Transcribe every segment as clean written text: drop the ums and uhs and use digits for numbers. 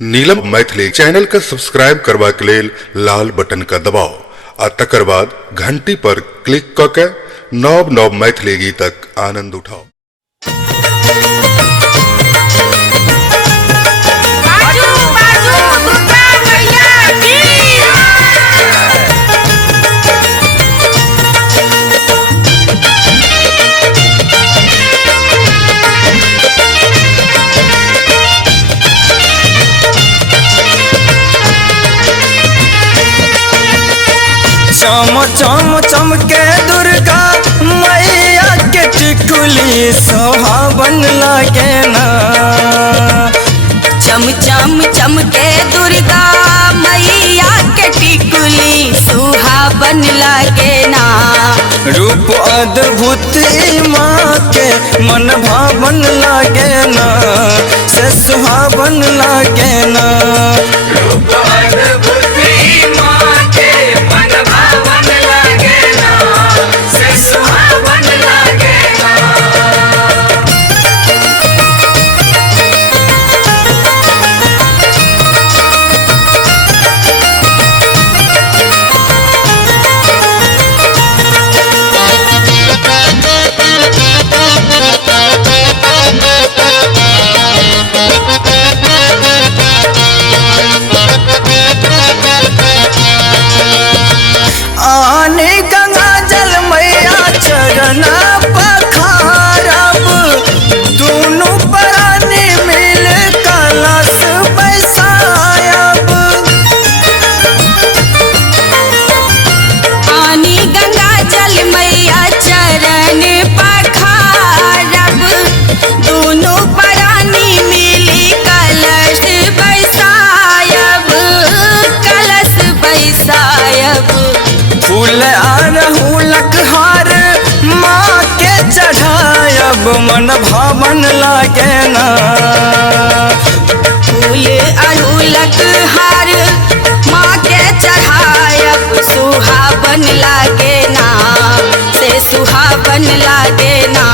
नीलम Maithili channel का subscribe करबा के लेल लाल बटन का दबाओ आ तकर बाद घंटी पर क्लिक क के नव नव मैथिली गीतक आनंद उठाओ। चम चम चमके दुर्गा मैया के टिकुली सोहावन लागे ना। चम चम चमके दुर्गा मैया के टिकुली सुहावन लागे ना। रूप अद्भुत माँ के मन भावन लागे ना, से सुहावन लागे ना। रूप अद्भुत माँ के मन भावन लागे ना, से सुहावन लागे ना। आने गंगा जल मैया चरण पखारब, दोनों प्राणी मिल कलश बैसायब। आनी गंगा जल मैया चरण पखारब, दोनों प्राणी मिली कलश बैसायब, कलश बैसायब। फूल अड़हुलक हार माँ के चढ़ायब, मन भावन लागे ना। फूल अड़हुलक हार माँ के चढ़ायब, सुहावन लागे ना, से सुहावन लागे ना।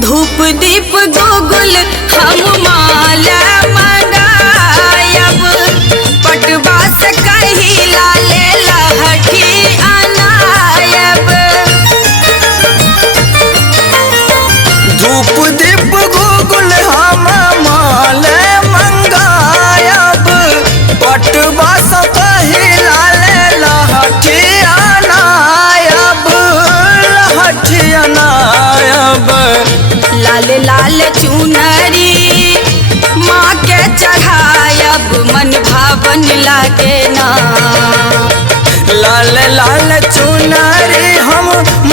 धूप दीप गोगुल हम माला मंगायब, पटवा से कही लाले लहठी अनायब। धूप दीप गोगुल हम माल मंगायब, पटवा से कही लाले लहठी अनायब, लहठी अनायब। लाल लाल चुनरी माँ के चढ़ायब, मन भावन लागे ना। लाल लाल चुनरी हम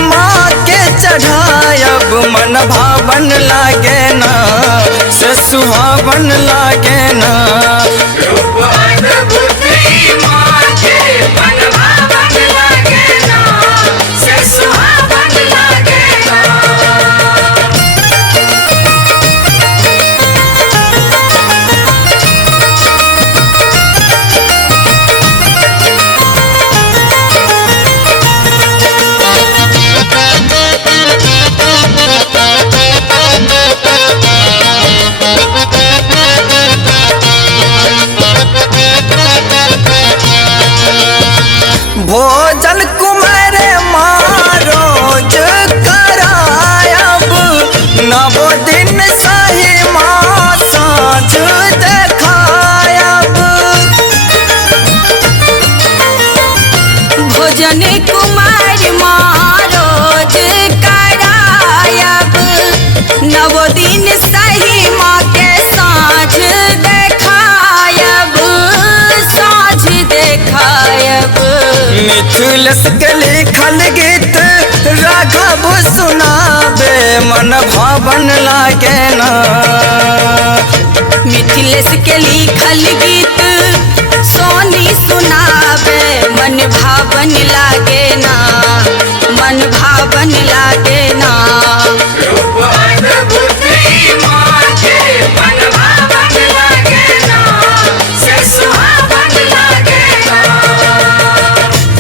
माँ के चढ़ायब, मन भावन लागे ना, से सुहावन लागे ना। भोजन कुमार माँ रोज करायब, नवो दिन सही माँ साँझ देखायब। भोजन कुमार माँ रोज करायब, नवो दिन सही माँ के साँझ देखायब, साँझ देखायब। मिथिलेश के लिखल गीत राघव सुनाबे मन भावन लागे ना। मिथिलेश के लिखल गीत सोनी सुनावे मन भावन लागे ना, मन भावन लागे ना।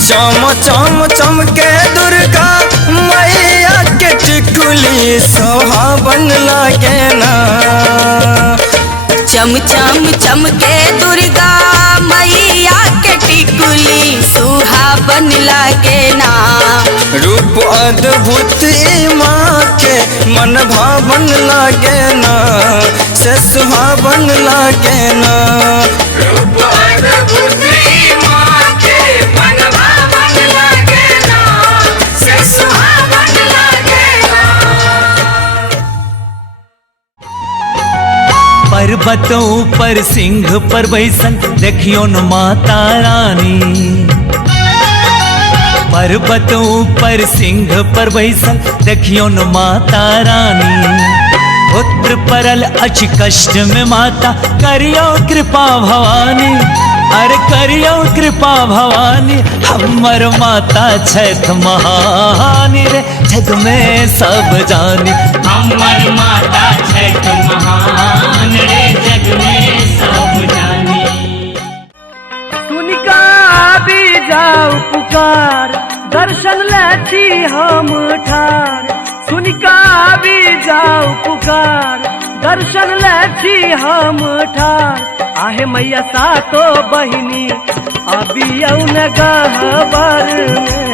चम चम चमके दुर्गा मैया के टिकुली सुहावन लागे ना। चम चम चमके दुर्गा मैया के टिकुली सुहावन लागे ना। रूप अद्भुत माँ के मन भावन लागे ना, से सुहावन लागे ना। रूप अद्भुत माँ के मन भावन लागे ना, से सुहावन लागे ना। पर्वतों पर सिंह पर बैसन देखियो न माता रानी। पर्वतों पर सिंह पर बैसन देखियो न माता रानी। पुत्र परल अचि कष्ट में माता करियो कृपा भवानी। अरे करियो कृपा भवानी हमर माता छैथ महानी रे जग में सब जानी। हमर माता छैठ महान रे जग में सब जानी। सुनिका भी जाऊ पुकार दर्शन लाची हम ठार। सुनिका भी जाऊ पुकार दर्शन लाची हम ठार। आहे मैया सातो बहिनी अभी न गहबर में।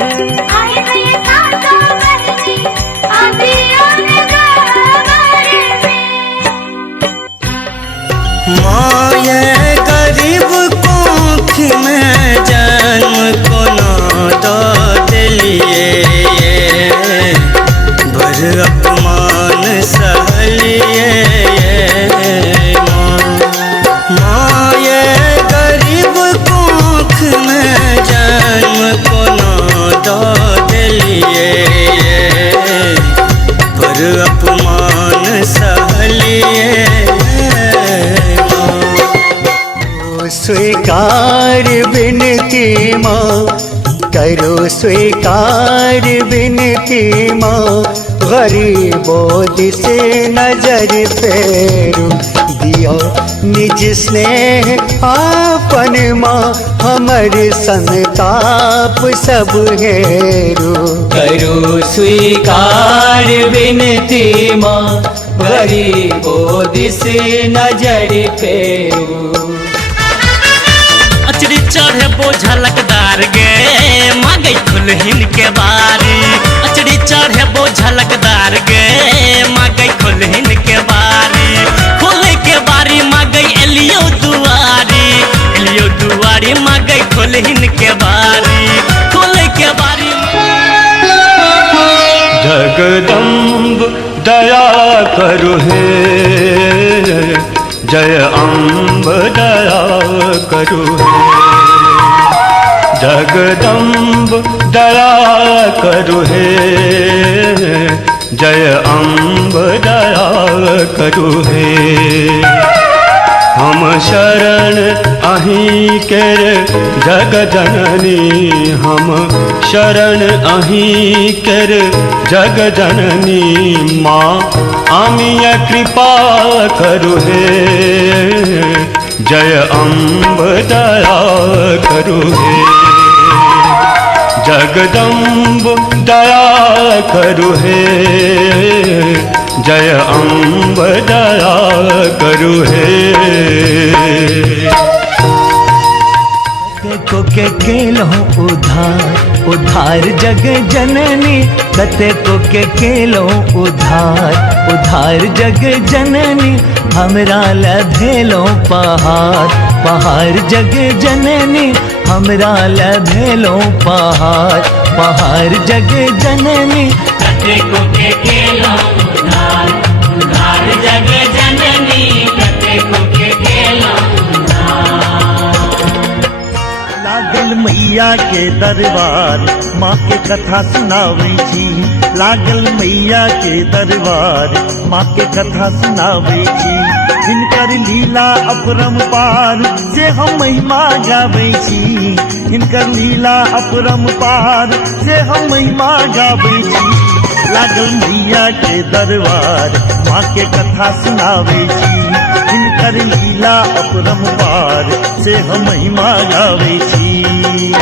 माये गरीब कोख में जन्म को ना दिलिए। भर अपमान सहलिए। माये गरीब कोख में जन्म को ना दिलिए। भर अपमान सहलिए। स्वीकार विनती माँ करो स्वीकार विनती माँ। गरीबों से नजर फेरो दियो निज स्नेह आपन माँ। हमर संताप सब हेरो करो स्वीकार विनती माँ। गरीबों से नजर फेरो। अचरी चढ़े बोझा लकदार गे मांगे खुलहिन के बारी। अचरी चढ़े बोझा लकदार गे मांगे खुलहिन के बारी। खोले के बारी मांगे एलियो दुआरी। एलियो दुआरी मांगे खुलहिन के बारी। खोले के बारी जगदम्ब दया करु हे। जय अम्ब दया करु हे। जगदम्ब दया करु हे। जय अम्ब दया करु हे। हम शरण अहीं केर जग जननी। हम शरण अहीं केर जग जननी। माँ आमिय कृपा करु हे। जय अम्ब दया करु हे। जगदम्ब दया करु हे। जय अम्ब दया करु हे। को के केलो उधार उधार जग जननी। कते को के केलो उधार उधार जग जननी। हमरा लभेलो पहाड़ पहाड़ जग जननी। हमरा लभेलो पहाड़ पहाड़ जग जननी। कते को के केलो उधार उधार जग जननी। कते को के केलो उधार। लागल मैया मैया के दरबार माँ के कथा सुनावे छी। लागल मैया के दरबार माँ के कथा सुनावे छी। हिनकर लीला अपरंपार से हम महिमा गावे छी। हिनकर लीला अपरंपार से हम महिमा गावे छी। लागल मैया के दरबार माँ के कथा सुनावे छी। हिनकर लीला अपरंपार से हम महिमा गावे छी।